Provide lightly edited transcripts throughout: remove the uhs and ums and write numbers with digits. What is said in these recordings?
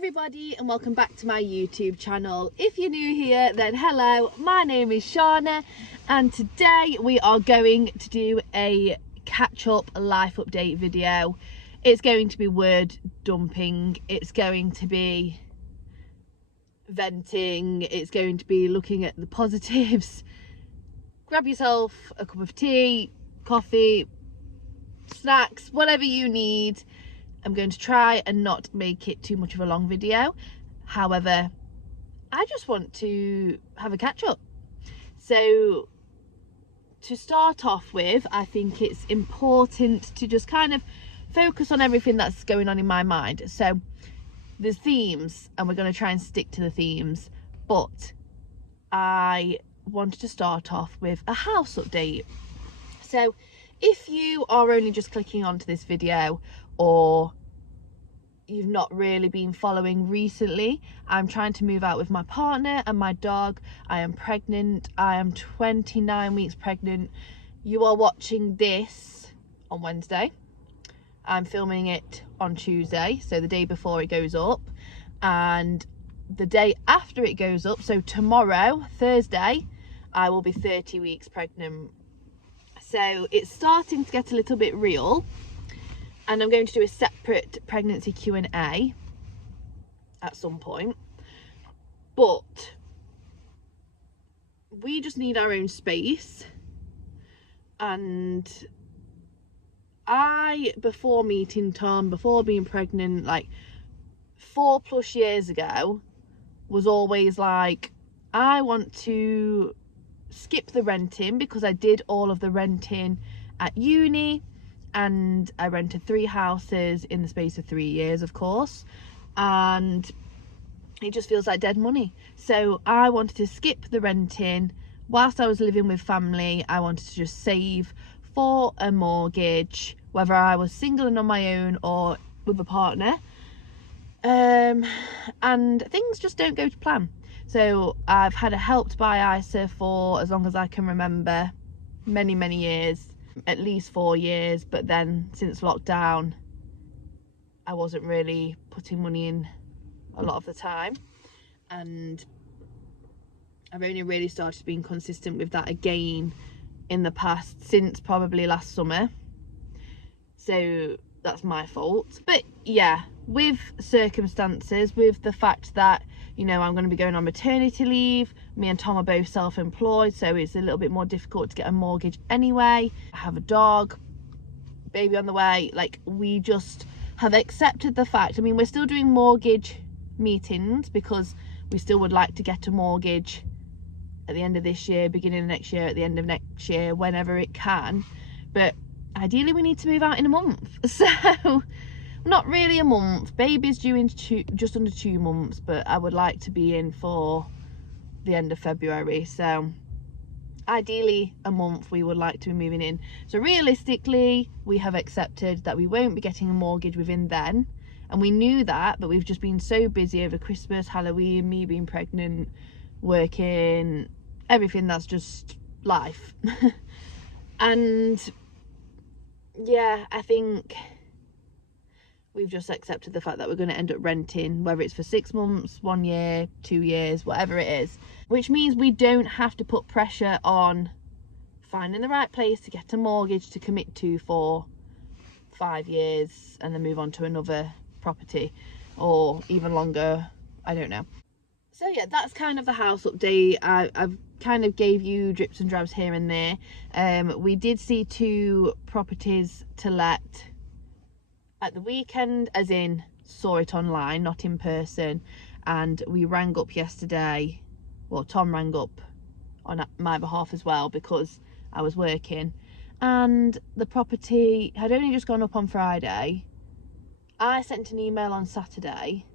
everybody and welcome back to my YouTube channel. If you're new here, then hello, my name is Shauna and today we are going to do a catch-up life update video. It's going to be word dumping, it's going to be venting, it's going to be looking at the positives. Grab yourself a cup of tea, coffee, snacks, whatever you need. I'm going to try and not make it too much of a long video. However, I just want to have a catch up. So to start off with, I think it's important to just kind of focus on everything that's going on in my mind. So there's themes and we're going to try and stick to the themes, but I wanted to start off with a house update. So if you are only just clicking onto this video or you've not really been following recently, I'm trying to move out with my partner and my dog. I am pregnant. I am 29 weeks pregnant. You are watching this on Wednesday. I'm filming it on Tuesday, so the day before it goes up, and the day after it goes up, so tomorrow, Thursday, I will be 30 weeks pregnant. So it's starting to get a little bit real, and I'm going to do a separate pregnancy Q&A at some point, but we just need our own space. And before meeting Tom, before being pregnant, like 4+ years ago, was always like, I want to skip the renting, because I did all of the renting at uni and I rented 3 houses in the space of 3 years, of course, and it just feels like dead money. So I wanted to skip the renting. Whilst I was living with family, I wanted to just save for a mortgage, whether I was single and on my own or with a partner, and things just don't go to plan. So I've had a Help to Buy ISA for as long as I can remember, many years, at least 4 years, but then since lockdown I wasn't really putting money in a lot of the time, and I've only really started being consistent with that again in the past, since probably last summer. So that's my fault. But yeah, with circumstances, with the fact that, you know, I'm going to be going on maternity leave, me and Tom are both self-employed, so it's a little bit more difficult to get a mortgage anyway. I have a dog, baby on the way. Like, we just have accepted the fact. I mean, we're still doing mortgage meetings because we still would like to get a mortgage at the end of this year, beginning of next year, at the end of next year, whenever it can. But ideally we need to move out in a month. So not really a month, baby's due in just under 2 months, but I would like to be in for the end of February. So ideally a month we would like to be moving in. So realistically we have accepted that we won't be getting a mortgage within then, and we knew that, but we've just been so busy over Christmas, Halloween, me being pregnant, working, everything that's just life. And yeah, I think we've just accepted the fact that we're going to end up renting, whether it's for 6 months, 1 year, 2 years, whatever it is, which means we don't have to put pressure on finding the right place to get a mortgage to commit to for 5 years and then move on to another property, or even longer, I don't know. So yeah, that's kind of the house update. I've kind of gave you drips and drabs here and there. We did see 2 properties to let at the weekend, as in saw it online, not in person, and we rang up yesterday, well, Tom rang up on my behalf as well because I was working, and the property had only just gone up on Friday. I sent an email on Saturday.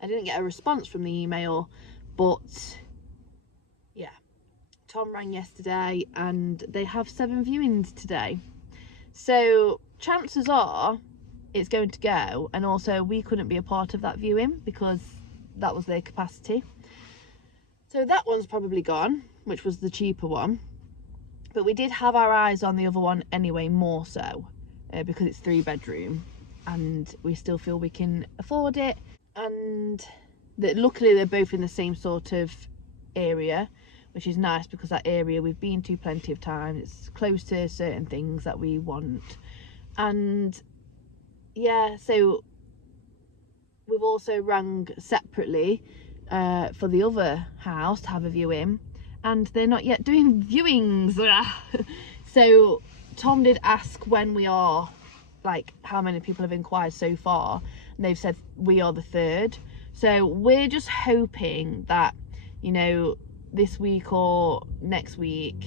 I didn't get a response from the email, but yeah, Tom rang yesterday and they have 7 viewings today. So chances are it's going to go, and also we couldn't be a part of that viewing because that was their capacity. So that one's probably gone, which was the cheaper one. But we did have our eyes on the other one anyway, more so, because it's 3 bedroom and we still feel we can afford it. and luckily they're both in the same sort of area, which is nice because that area we've been to plenty of times. It's close to certain things that we want. And yeah, so we've also rang separately for the other house to have a viewing, and they're not yet doing viewings. So Tom did ask when we are, like, how many people have inquired so far, and they've said we are the third. So we're just hoping that, you know, this week or next week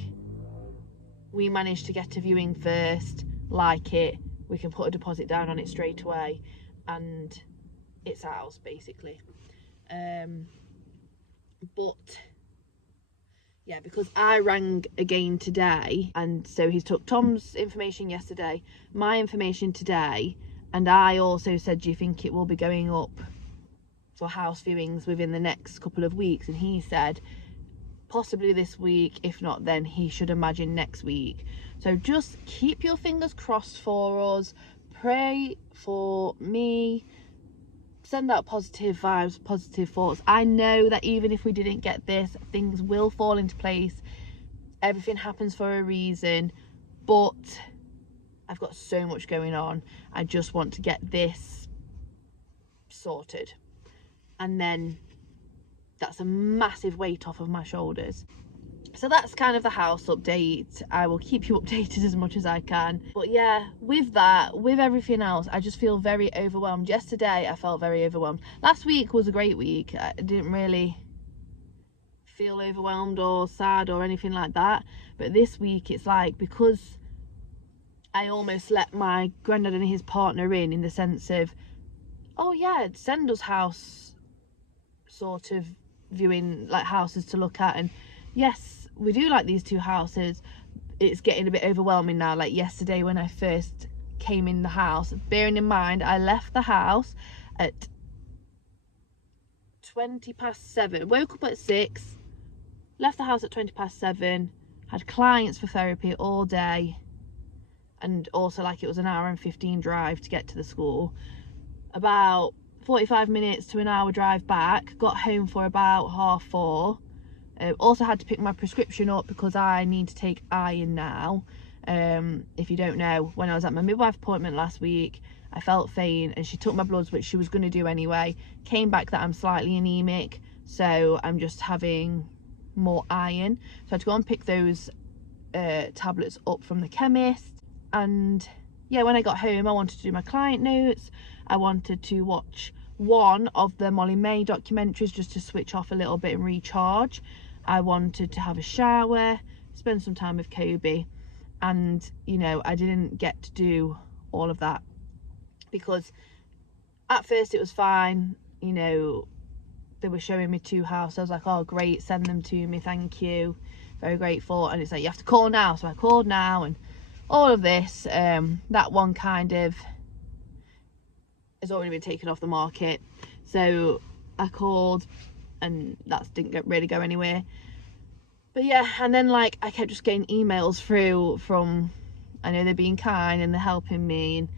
we manage to get a viewing first, like it, we can put a deposit down on it straight away, and it's ours basically. But yeah, because I rang again today, and so he took Tom's information yesterday, my information today, and I also said, do you think it will be going up for house viewings within the next couple of weeks? And he said possibly this week, if not then he should imagine next week. So just keep your fingers crossed for us, pray for me, send out positive vibes, positive thoughts. I know that even if we didn't get this, things will fall into place. Everything happens for a reason, but I've got so much going on. I just want to get this sorted, and then that's a massive weight off of my shoulders. So that's kind of the house update. I will keep you updated as much as I can. But yeah, with that, with everything else, I just feel very overwhelmed. Yesterday, I felt very overwhelmed. Last week was a great week. I didn't really feel overwhelmed or sad or anything like that. But this week, it's like, because I almost let my granddad and his partner in the sense of, oh yeah, send us house sort of viewing, like houses to look at. And yes, we do like these two houses. It's getting a bit overwhelming now. Like yesterday when I first came in the house, bearing in mind I left the house at 7:20, woke up at 6, left the house at 7:20, had clients for therapy all day, and also like it was an hour and 15 drive to get to the school, about 45 minutes to an hour drive back, got home for about 4:30. Also had to pick my prescription up because I need to take iron now. If you don't know, when I was at my midwife appointment last week, I felt faint and she took my bloods, which she was going to do anyway. Came back that I'm slightly anemic, so I'm just having more iron. So I had to go and pick those tablets up from the chemist. And yeah, when I got home, I wanted to do my client notes. I wanted to watch one of the Molly-Mae documentaries just to switch off a little bit and recharge. I wanted to have a shower, spend some time with Kobe, and you know, I didn't get to do all of that because at first it was fine. You know, they were showing me 2 houses. I was like, oh great, send them to me, thank you, very grateful. And it's like, you have to call now. So I called now, and all of this, that one kind of has already been taken off the market. So I called, and that didn't really go anywhere. But yeah, and then like I kept just getting emails through from, I know they're being kind and they're helping me, and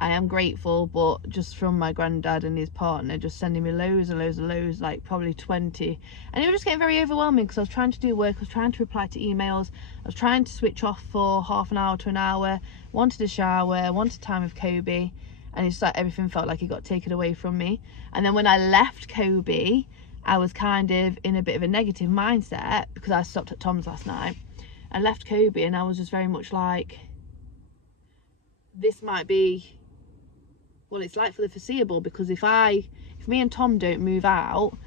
I am grateful, but just from my granddad and his partner just sending me loads and loads and loads, like probably 20. And it was just getting very overwhelming because I was trying to do work, I was trying to reply to emails, I was trying to switch off for half an hour to an hour, wanted a shower, wanted time with Kobe, and it's like everything felt like it got taken away from me. And then when I left Kobe, I was kind of in a bit of a negative mindset because I stopped at Tom's last night. I left Kobe and I was just very much like, this might be what it's like for the foreseeable, because if me and Tom don't move out,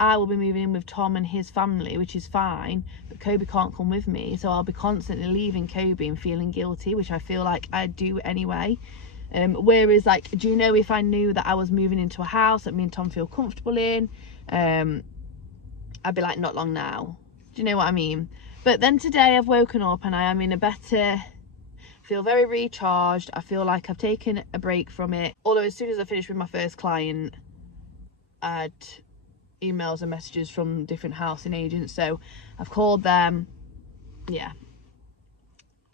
I will be moving in with Tom and his family, which is fine, but Kobe can't come with me, so I'll be constantly leaving Kobe and feeling guilty, which I feel like I do anyway. Whereas, like, do you know, if I knew that I was moving into a house that me and Tom feel comfortable in, I'd be like, not long now. Do you know what I mean? But then today I've woken up and I am in a better, feel very recharged. I feel like I've taken a break from it. Although as soon as I finished with my first client, I had emails and messages from different housing agents, so I've called them. Yeah,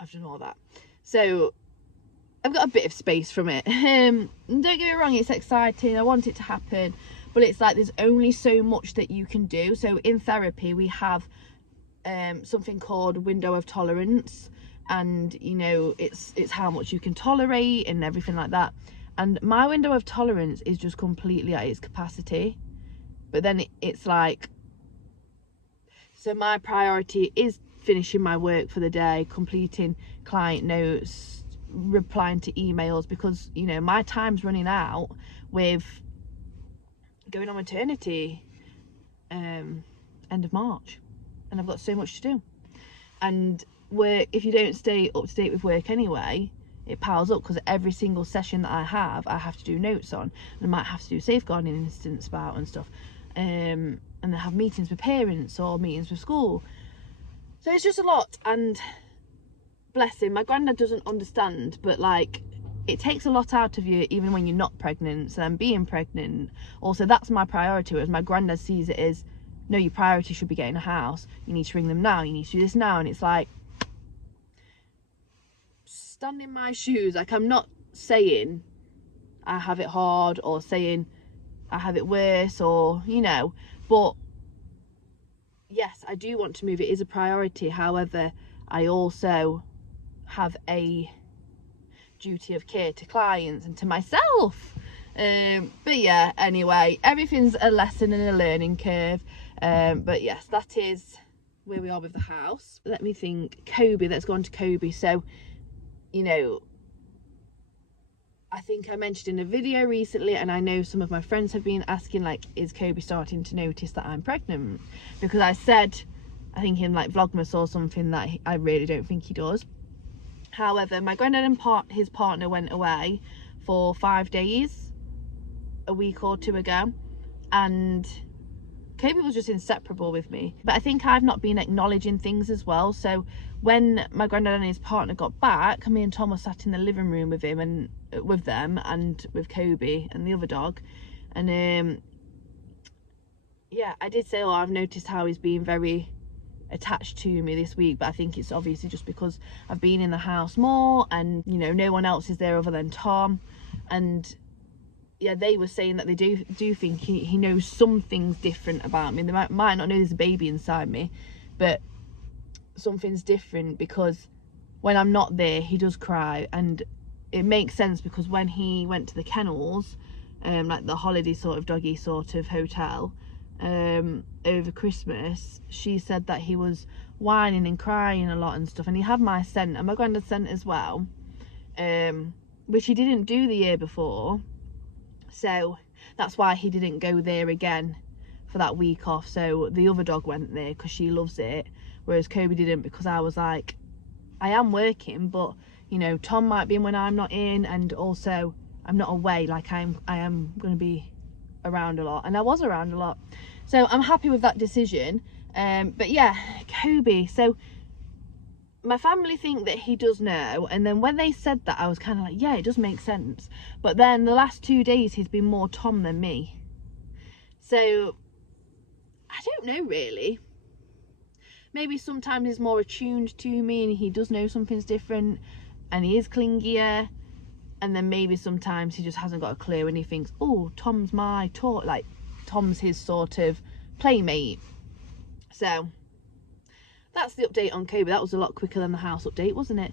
I've done all that. So I've got a bit of space from it. Don't get me wrong, it's exciting, I want it to happen, but it's like there's only so much that you can do. So in therapy we have something called window of tolerance, and you know, it's how much you can tolerate and everything like that. And my window of tolerance is just completely at its capacity. But then it's like, so my priority is finishing my work for the day, completing client notes, replying to emails, because you know my time's running out with going on maternity end of March, and I've got so much to do. And work, if you don't stay up to date with work anyway, it piles up, because every single session that I have to do notes on, and I might have to do safeguarding incidents about and stuff, and then have meetings with parents or meetings with school. So it's just a lot. And bless him, my granddad doesn't understand, but like, it takes a lot out of you even when you're not pregnant. So then being pregnant, also that's my priority, whereas my granddad sees it as, no, your priority should be getting a house, you need to ring them now, you need to do this now. And it's like, stand in my shoes. Like, I'm not saying I have it hard or saying I have it worse, or you know, but yes, I do want to move. It is a priority. However, I also have a duty of care to clients and to myself. But yeah, anyway, everything's a lesson and a learning curve. But yes, that is where we are with the house. Let me think. Kobe, let's go on to Kobe. So, you know, I think I mentioned in a video recently, and I know some of my friends have been asking, like, is Kobe starting to notice that I'm pregnant? Because I said, I think in like Vlogmas or something, that I really don't think he does. However, my granddad and his partner went away for 5 days a week or two ago, and Kobe was just inseparable with me. But I think I've not been acknowledging things as well. So when my granddad and his partner got back, me and Tom were sat in the living room with him and with them and with Kobe and the other dog, and yeah, I did say, oh, I've noticed how he's been very attached to me this week, but I think it's obviously just because I've been in the house more, and you know, no one else is there other than Tom. And yeah, they were saying that they do think he knows something's different about me. They might not know there's a baby inside me, but something's different, because when I'm not there he does cry. And it makes sense, because when he went to the kennels, like the holiday sort of doggy sort of hotel, over Christmas, she said that he was whining and crying a lot and stuff, and he had my scent and my granddad's scent as well, which he didn't do the year before. So that's why he didn't go there again for that week off. So the other dog went there because she loves it, whereas Kobe didn't, because I was like, I am working, but you know, Tom might be in when I'm not in, and also I'm not away. Like, I am going to be around a lot, and I was around a lot. So I'm happy with that decision. But yeah, Kobe. So my family think that he does know, and then when they said that, I was kind of like, yeah, it does make sense. But then the last 2 days he's been more Tom than me, so I don't know really. Maybe sometimes he's more attuned to me and he does know something's different and he is clingier, and then maybe sometimes he just hasn't got a clue and he thinks, oh, Tom's my toy, like Tom's his sort of playmate. So that's the update on Kobe. That was a lot quicker than the house update, wasn't it?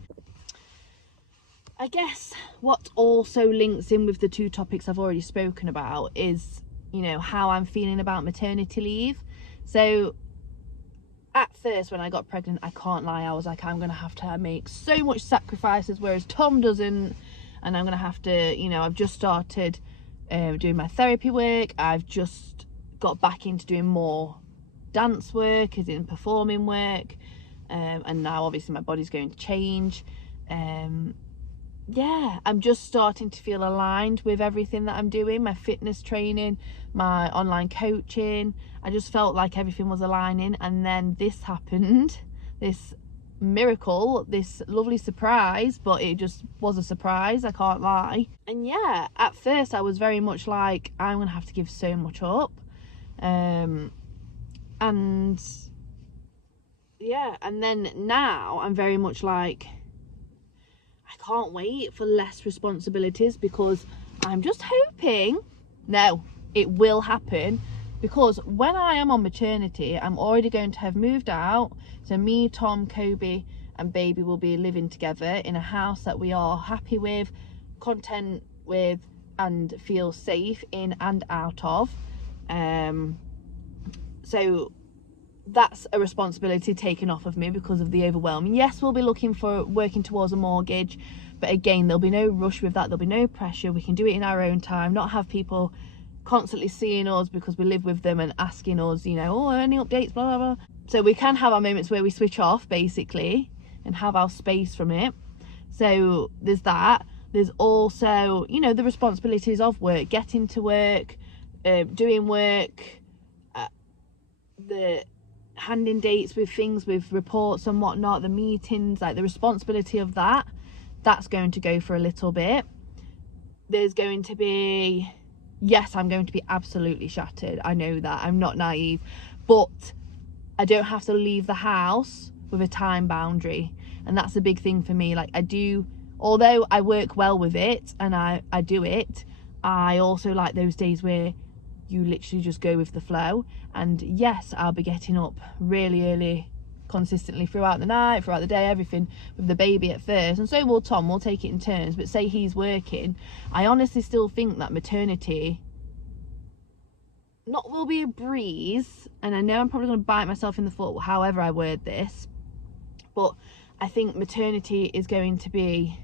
I guess what also links in with the two topics I've already spoken about is, you know, how I'm feeling about maternity leave. So at first when I got pregnant, I can't lie, I was like, I'm going to have to make so much sacrifices, whereas Tom doesn't. And I'm going to have to, you know, I've just started doing my therapy work. I've just got back into doing more dance work, as in performing work, and now obviously my body's going to change. Yeah, I'm just starting to feel aligned with everything that I'm doing, my fitness training, my online coaching. I just felt like everything was aligning, and then this happened, this miracle, this lovely surprise. But it just was a surprise, I can't lie. And yeah, at first I was very much like, I'm gonna have to give so much up, and yeah, and then now I'm very much like, I can't wait for less responsibilities, because I'm just hoping, no, it will happen, because when I am on maternity, I'm already going to have moved out. So me, Tom, Kobe and baby will be living together in a house that we are happy with, content with, and feel safe in and out of. So that's a responsibility taken off of me because of the overwhelming. Yes, we'll be working towards a mortgage, but again, there'll be no rush with that. There'll be no pressure. We can do it in our own time, not have people constantly seeing us because we live with them and asking us, you know, oh, any updates, blah, blah, blah. So we can have our moments where we switch off, basically, and have our space from it. So there's that. There's also, you know, the responsibilities of work, getting to work, doing work, the handing dates with things, with reports and whatnot, the meetings, like the responsibility of that's going to go for a little bit. There's going to be, yes, I'm going to be absolutely shattered. I know that. I'm not naive, but I don't have to leave the house with a time boundary. And that's a big thing for me. Like, I do, although I work well with it and I do it, I also like those days where you literally just go with the flow. And yes, I'll be getting up really early consistently throughout the night, throughout the day, everything, with the baby at first, and so will Tom. We'll take it in turns. But say he's working, I honestly still think that maternity will be a breeze, and I know I'm probably going to bite myself in the foot however I word this, but I think maternity is going to be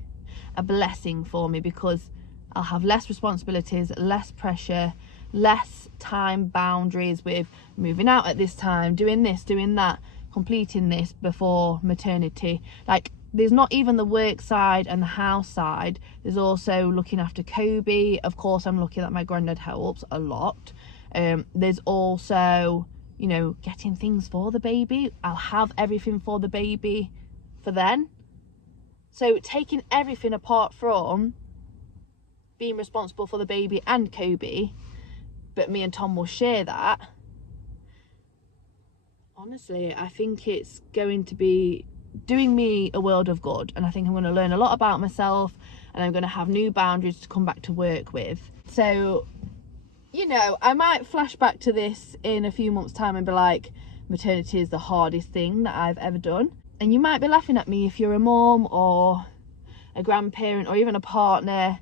a blessing for me, because I'll have less responsibilities, less pressure, less time boundaries with moving out at this time, doing this, doing that, completing this before maternity. Like, there's not even the work side and the house side, there's also looking after Kobe. Of course, I'm lucky that my granddad helps a lot. There's also, you know, getting things for the baby. I'll have everything for the baby for then. So taking everything apart from being responsible for the baby and Kobe, but me and Tom will share that. Honestly, I think it's going to be doing me a world of good, and I think I'm going to learn a lot about myself, and I'm going to have new boundaries to come back to work with. So, you know, I might flash back to this in a few months' time and be like, maternity is the hardest thing that I've ever done. And you might be laughing at me if you're a mom or a grandparent or even a partner.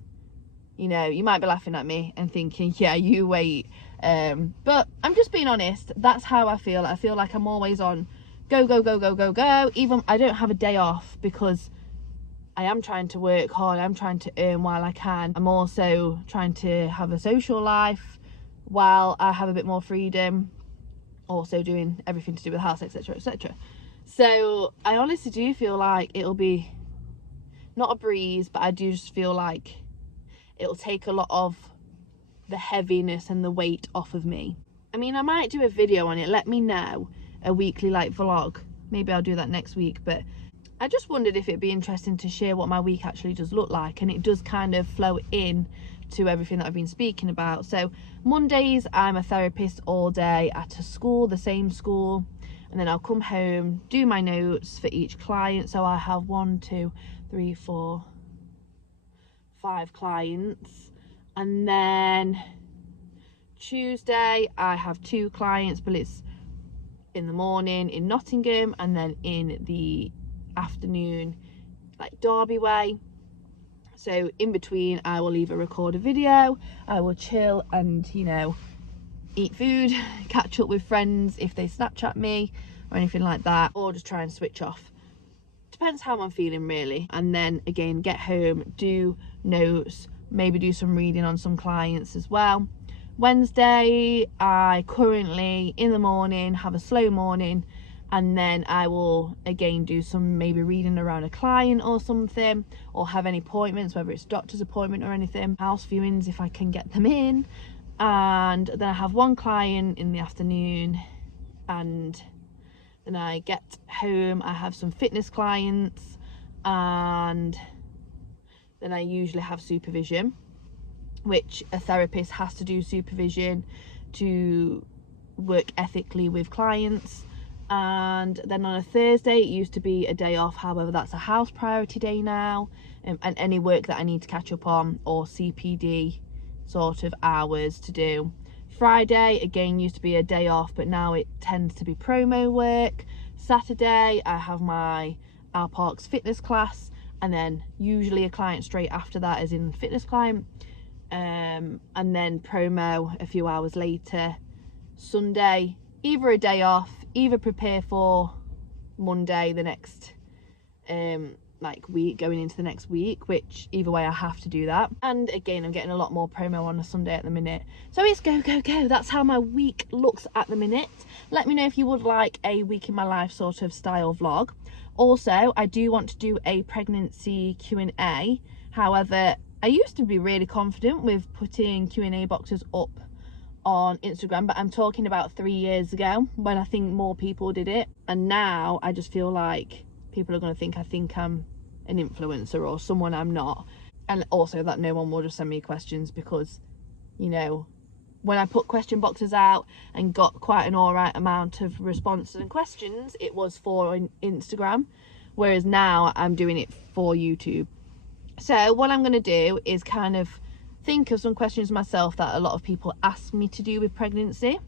You know, you might be laughing at me and thinking, yeah, you wait. But I'm just being honest. That's how I feel. I feel like I'm always on go, go, go, go, go, go. Even I don't have a day off, because I am trying to work hard. I'm trying to earn while I can. I'm also trying to have a social life while I have a bit more freedom. Also doing everything to do with the house, etc, etc. So I honestly do feel like it'll be not a breeze, but I do just feel like it'll take a lot of the heaviness and the weight off of me. I mean, I might do a video on it. Let me know. A weekly like vlog. Maybe I'll do that next week. But I just wondered if it'd be interesting to share what my week actually does look like. And it does kind of flow in to everything that I've been speaking about. So Mondays, I'm a therapist all day at a school, the same school. And then I'll come home, do my notes for each client. So I have 1, 2, 3, 4, 5 clients. And then Tuesday I have 2 clients, but it's in the morning in Nottingham and then in the afternoon like Derby way. So in between I will either record a video, I will chill and, you know, eat food, catch up with friends if they Snapchat me or anything like that, or just try and switch off. Depends how I'm feeling really. And then again, get home, do notes, maybe do some reading on some clients as well. Wednesday, I currently in the morning have a slow morning, and then I will again do some maybe reading around a client or something, or have any appointments, whether it's doctor's appointment or anything, house viewings if I can get them in. And then I have 1 client in the afternoon, and then I get home, I have some fitness clients, and then I usually have supervision, which a therapist has to do supervision to work ethically with clients. And then on a Thursday, it used to be a day off, however that's a house priority day now, and any work that I need to catch up on or CPD sort of hours to do. Friday again used to be a day off, but now it tends to be promo work. Saturday I have my Our Parks fitness class, and then usually a client straight after that, as in fitness client, and then promo a few hours later. Sunday, either a day off, either prepare for Monday the next like week, going into the next week, which either way I have to do that. And again, I'm getting a lot more promo on a Sunday at the minute, so it's go go go. That's how my week looks at the minute. Let me know if you would like a week in my life sort of style vlog. Also, I do want to do a pregnancy Q&A. However, I used to be really confident with putting Q&A boxes up on Instagram, but I'm talking about 3 years ago when I think more people did it, and now I just feel like people are going to think I think I'm an influencer or someone I'm not, and also that no one will just send me questions, because, you know, when I put question boxes out and got quite an alright amount of responses and questions, it was for Instagram, whereas now I'm doing it for YouTube. So what I'm going to do is kind of think of some questions myself that a lot of people ask me to do with pregnancy,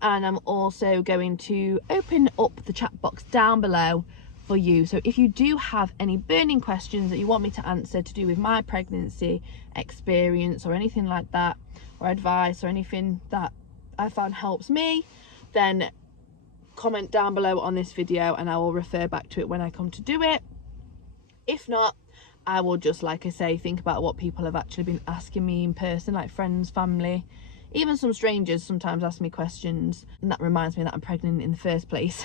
and I'm also going to open up the chat box down below for you. So if you do have any burning questions that you want me to answer to do with my pregnancy experience or anything like that, or advice or anything that I found helps me, then comment down below on this video and I will refer back to it when I come to do it. If not, I will just, like I say, think about what people have actually been asking me in person, like friends, family, even some strangers sometimes ask me questions, and that reminds me that I'm pregnant in the first place.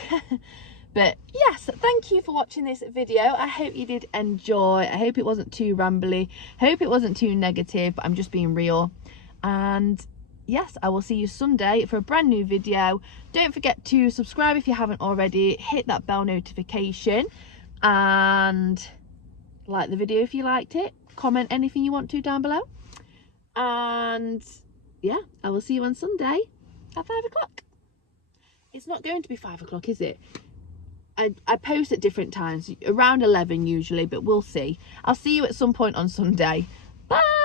But yes, thank you for watching this video. I hope you did enjoy. I hope it wasn't too rambly, hope it wasn't too negative, but I'm just being real. And yes, I will see you Sunday for a brand new video. Don't forget to subscribe if you haven't already, hit that bell notification, and like the video if you liked it, comment anything you want to down below, and yeah, I will see you on Sunday at 5 o'clock. It's not going to be 5 o'clock, is it? I post at different times, around 11 usually, but we'll see. I'll see you at some point on Sunday. Bye.